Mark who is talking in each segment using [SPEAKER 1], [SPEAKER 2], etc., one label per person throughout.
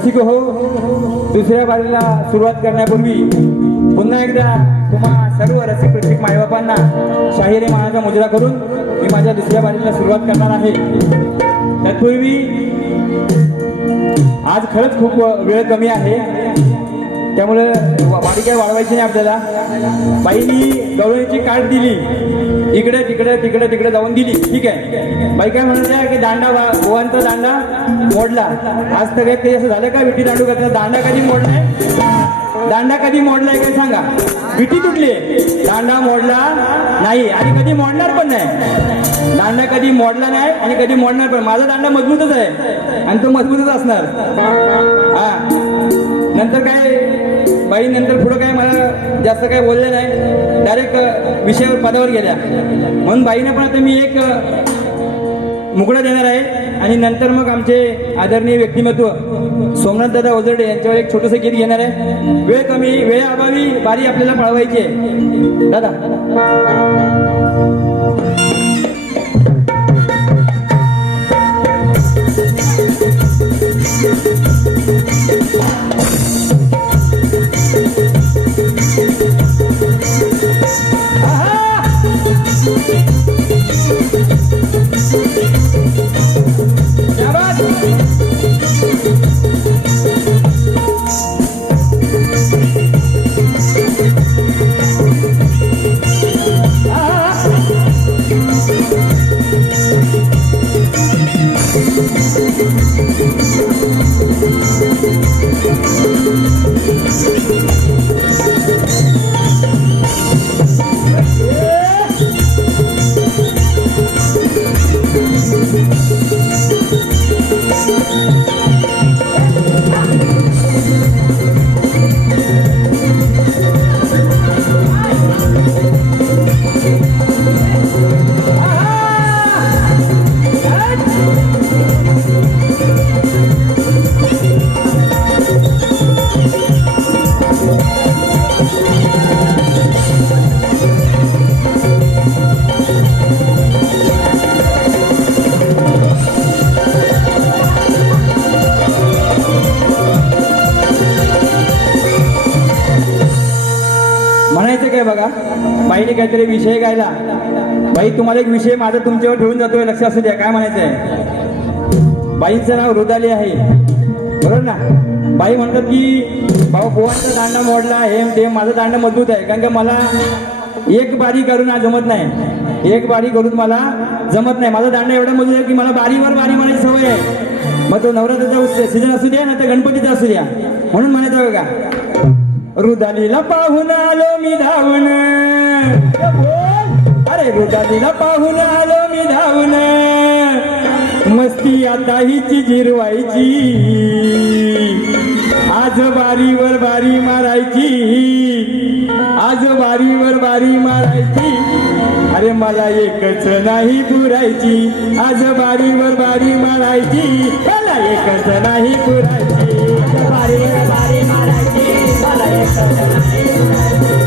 [SPEAKER 1] रसिक हो, हो, हो, हो दुसऱ्या बारीला सुरुवात करण्यापूर्वी पुन्हा एकदा तुम्हा सर्व रसिक रसिक मायबापांना शाहिरे मानाचा मुजरा करून मी माझ्या दुसऱ्या बारीला सुरुवात करणार आहे. तत्पूर्वी आज खरंच खूप वेळ कमी आहे. त्यामुळे वाडी काय वाढवायची नाही आपल्याला. बाईनी गवळणीची कार्ड दिली. इकडे तिकडे तिकडे तिकडे जाऊन दिली. ठीक आहे? बाई काय म्हणत आहे की दांडा गोवांचा दांडा मोडला. आज तर काही ते असं झालं का विटी दांडू करता दांडा कधी मोडलाय? दांडा कधी मोडलाय काय सांगा? विटी तुटली दांडा मोडला नाही. आणि कधी मोडणार पण नाही. दांडा कधी मोडला नाही आणि कधी मोडणार पण. माझा दांडा मजबूतच आहे. आणि तो मजबूतच असणार. हा. नंतर काय? बाई नंतर पुढं काय मला जास्त काय बोलले नाही. डायरेक्ट विषयावर पदावर गेल्या. म्हणून बाईने पण आता मी एक मुकडा देणार आहे. आणि नंतर मग आमचे आदरणीय व्यक्तिमत्व सोमनाथ दादा ओझरडे यांच्यावर एक छोटंसं गीत घेणार आहे. वेळ कमी वेळेअभावी बारी आपल्याला पळवायची आहे. दादा. पाहिजे काहीतरी विषय गायला. बाई तुम्हाला एक विषय माझा तुमच्यावर ठेवून जातोय लक्ष असू द्या काय म्हणायचं आहे बाईचं नाव रुदाली आहे. बरोबर ना? बाई म्हणतात की बाबा पोहांचा दांडा मोडला हे ते माझा दांडा मजबूत आहे कारण का मला एक बारी करून जमत नाही. एक बारी करून मला जमत नाही. माझा दांडा एवढा मजबूत आहे की मला बारीवर बारी म्हणायची सवय आहे. मग तो नवरात्राचा सीझन असू द्या ना तर गणपतीचा असू द्या. म्हणून म्हणायचं का रुदालीला पाहून आलो मी धावून अरे रुदालीला पाहून आलो मी धावून. मस्ती आता हिची जिरवायची. आज बारीवर बारी मारायची. आज बारीवर बारी मारायची. अरे मला एकच नाही पुरायची. आज बारीवर बारी मारायची. मला एकच नाही पुरायची.
[SPEAKER 2] बारीवर बारी मारायची. मला एकच नाही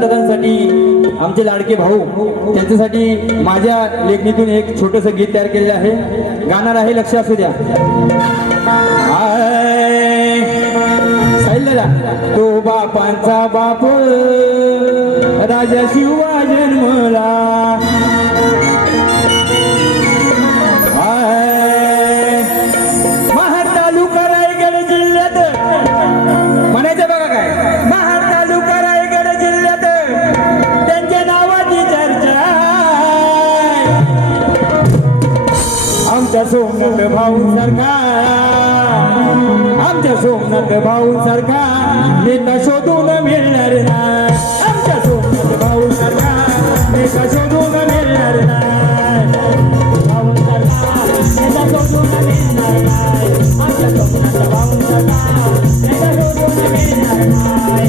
[SPEAKER 1] दादांसाठी आमचे लाडके भाऊ त्यांच्यासाठी माझ्या लेखणीतून एक छोटस गीत तयार केलेलं आहे. गाणार आहे लक्ष असू द्या. तो बापांचा बाप राजा शिवा जन्मला महार तालुका रायगड जिल्ह्यात म्हणायचं बघा काय महार तालुका रायगड जिल्ह्यात त्यांच्या नावाची चर्चा आमच्या सोमनाथ भाऊ सरका आमच्या सोमनाथ भाऊ सारखा नेता शोधून मिळणार ना आमच्या सोमनाथ भाऊ सरका नेता शोधून मिळणार
[SPEAKER 2] भाऊ सरकार, नेता शोधून मिळणार नाही. आमच्या भाऊ सरकार, नेता शोधून मिळणार नाही.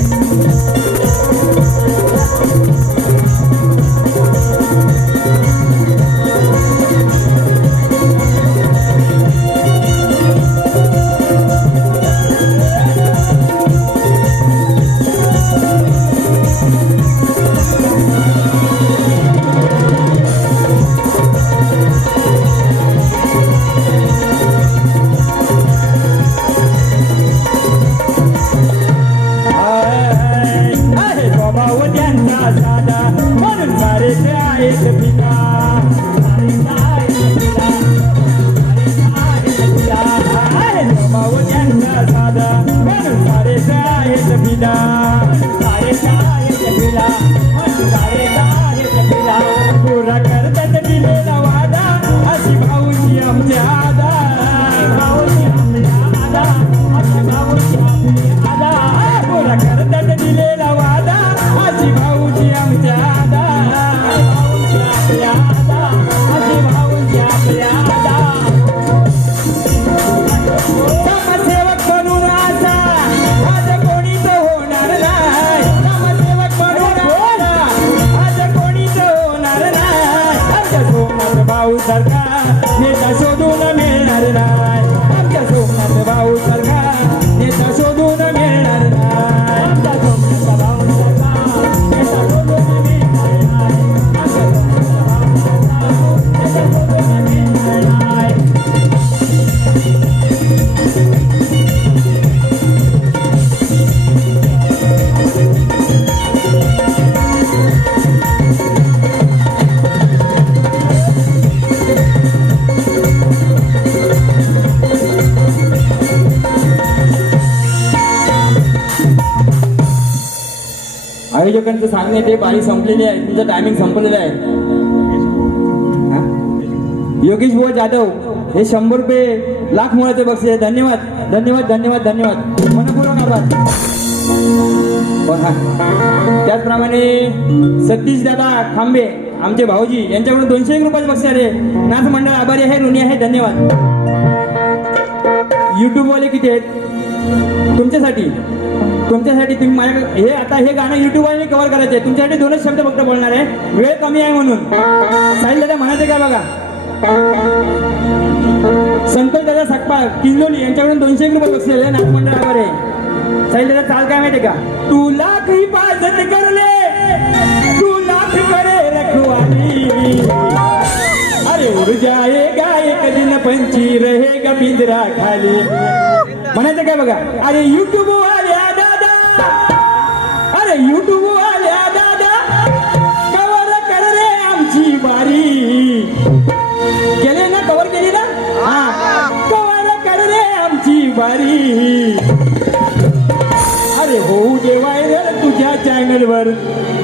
[SPEAKER 1] आयोजकांचं सांगणे ते बारी संपलेली आहे तुमचं टायमिंग संपलेलं आहे. योगेश भाऊ जाधव हे शंभर रुपये लाख मुळाचे बक्षीस आहे. धन्यवाद धन्यवाद धन्यवाद धन्यवाद. मनपूर्वक आभार. त्याचप्रमाणे सतीश दादा खांबे आमचे भाऊजी यांच्याकडून दोनशे एक रुपयाचे बक्षीस आले नाच मंडळ आभारी आहे ऋणी आहे धन्यवाद. युट्यूबवाले किती आहेत? तुमच्यासाठी. तुमच्यासाठी तुम्ही माझ्या हे आता हे गाणं युट्यूबवर कव्हर करायचं आहे. तुमच्यासाठी दोनच शब्द फक्त बोलणार आहे. वेळ कमी आहे म्हणून. साहिल दादा म्हणायचे का बघा? संतोष दादा सकपाळ किंजोली यांच्याकडून दोनशे एक रुपये बक्षीस नागमंडळावर आहे साहिल दादा चाल काय माहितीये का? तू लाख हिफाजत करले तू लाख करे रखवाली. अरे उड़ जाएगा एक दिन पंची रहेगा पिंजरा खाली. म्हणायचं काय बघा? अरे युट्यूब युट्यूब वाल्या दादा. कवर कर रे आमची बारी. केले ना कवर केली ना? हा. कवर कर रे आमची बारी. अरे होऊ दे व्हायरल तुझ्या चॅनल वर.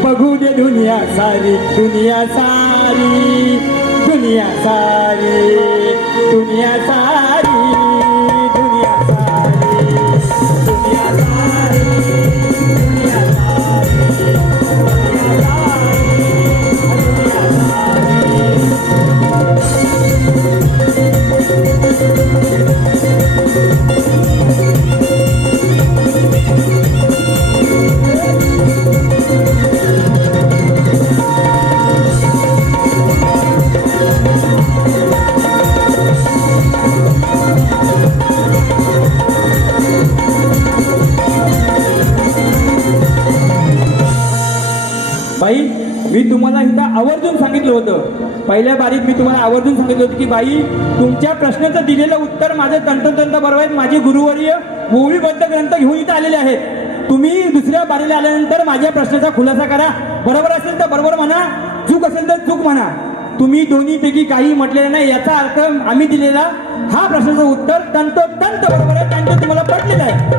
[SPEAKER 1] बघू दे दुनिया सारी दुनिया सारी दुनिया सारी दुनिया सारी. सांगितलं होतं की बाई तुमच्या प्रश्नाचं दिलेलं उत्तर माझं तंतोतंत बरोबर आहेत माझे गुरुवर्य ओवीबद्ध ग्रंथ घेऊन इथं आलेले आहेत. तुम्ही दुसऱ्या बारीला आल्यानंतर माझ्या प्रश्नाचा खुलासा करा. बरोबर असेल तर बरोबर म्हणा चूक असेल तर चूक म्हणा. तुम्ही दोन्हीपैकी काही म्हटलेलं नाही याचा अर्थ आम्ही दिलेला हा प्रश्नाचं उत्तर तंतोतंत बरोबर आहे. त्यांचं तुम्हाला पटलेलं आहे.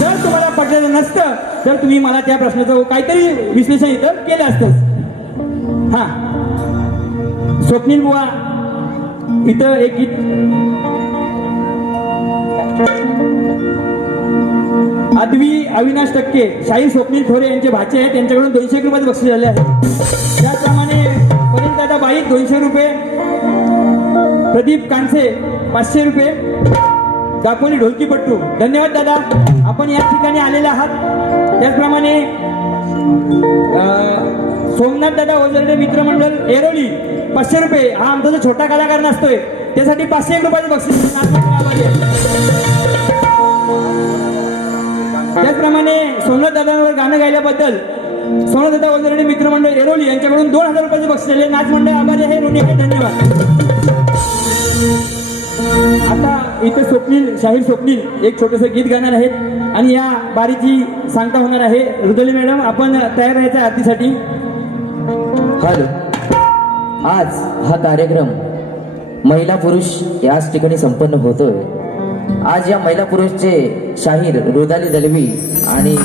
[SPEAKER 1] जर तुम्हाला पटलेलं नसतं तर तुम्ही मला त्या प्रश्नाचं काहीतरी विश्लेषण इथं केलं असतं हा. स्वप्नील बुवा इथं एक गीत. आदवी अविनाश टक्के शाही स्वप्नील थोरे यांचे भाचे आहेत त्यांच्याकडून दोनशे एक रुपयाचे बक्षीस झाले आहे. त्याचप्रमाणे पनील दादा दोनशे रुपये. प्रदीप कांसे पाचशे रुपये. दाखवली ढोलकी पट्टू. धन्यवाद दादा आपण या ठिकाणी आलेले आहात. त्याचप्रमाणे सोमनाथ दादा ओझरडे मित्रमंडळ एरोली. पाचशे रुपये. हा आमचा जो छोटा कलाकार नसतोय त्यासाठी पाचशे एक रुपयाचे बक्षीस त्याचप्रमाणे सोमनाथ दादांवर गाणं गायल्याबद्दल सोमनाथ दादा ओझरडे मित्रमंडळ एरोली यांच्याकडून दोन हजार रुपयाचे बक्षीस दिले नाच मंडळ आभारी आहे. ऋणी आहे. धन्यवाद. आता इथे स्वप्नील शाहीर स्वप्नील एक छोटंसं गीत गाणार आहेत आणि या बारीची सांगता होणार आहे. रुदली मॅडम आपण तयार राहायचं आरतीसाठी. हॅलो.
[SPEAKER 3] आज हा कार्यक्रम महिला पुरुष याच ठिकाणी संपन्न होतोय. आज या महिला पुरुषचे शाहीर रुदाली दलवी आणि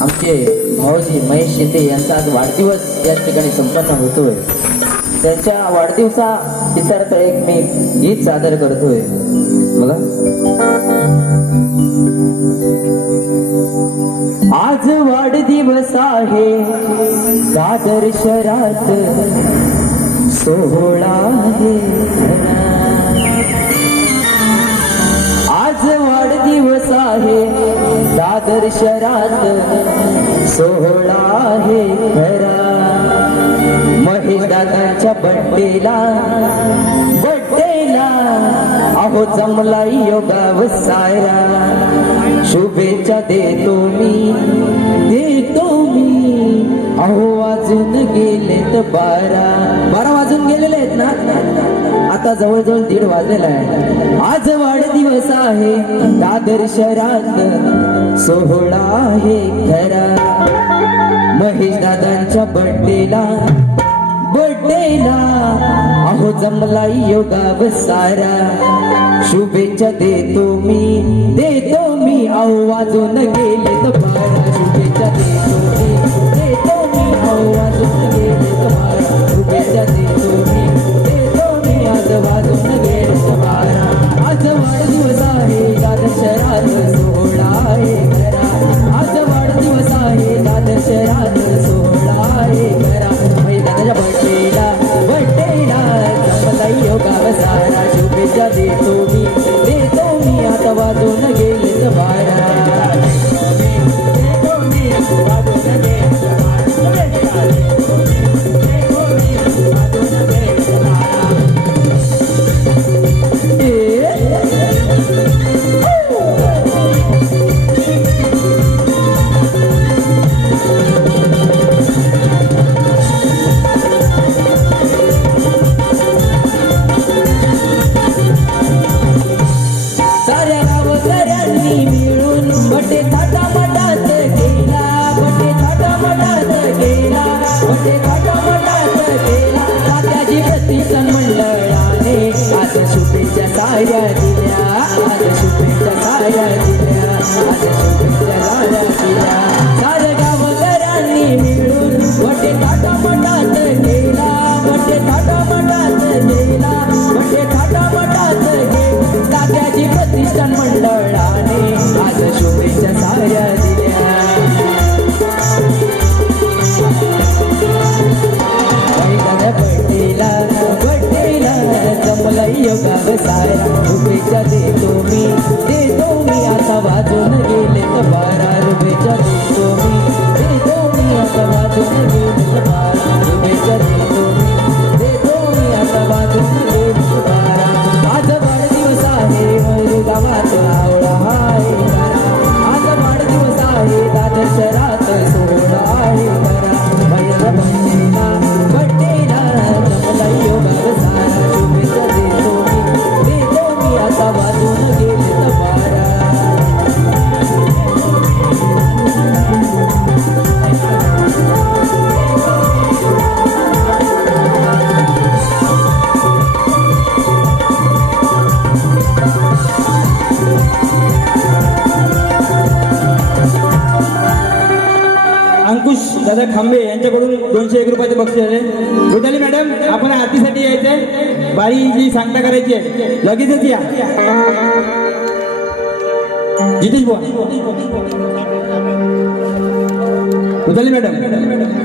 [SPEAKER 3] आमचे भाऊजी महेश शेते यांचा आज वाढदिवस याच ठिकाणी संपन्न होतोय. त्यांच्या वाढदिवसा चित्रार्थ एक मी गीत सादर करतोय. बघा. आज वाढदिवस आहे. दादर शहरात सोहळा आहे. आज वाढदिवस आहे. दादर शहरात सोहळा आहे खरा. महेश दादाच्या बड्डेला बड्डेला अहो जमला योगा सायरा. शुभेच्छा देतो मी देतो मी. अहो वाजून गेलेत बारा. बारा वाजून गेलेले आहेत ना? आता जवळजवळ दीड वाजलेला आहे. आज वाढदिवस आहे. दादर शहरात सोहळा आहे खरा. महेश दादांच्या बड्डेला बड्डेला अहो जमला योगा सारा. शुभेच्छा देतो मी देतो मी. अहो वाजून गेले तर शुभेच्छा
[SPEAKER 1] खांबे यांच्याकडून दोनशे एक रुपयाचे बक्षीस आले. रुदाली मॅडम आपण आरतीसाठी यायचंय बारी जी सांगता करायची आहे. लगेचच या. जितेश बुवा. Madam madam.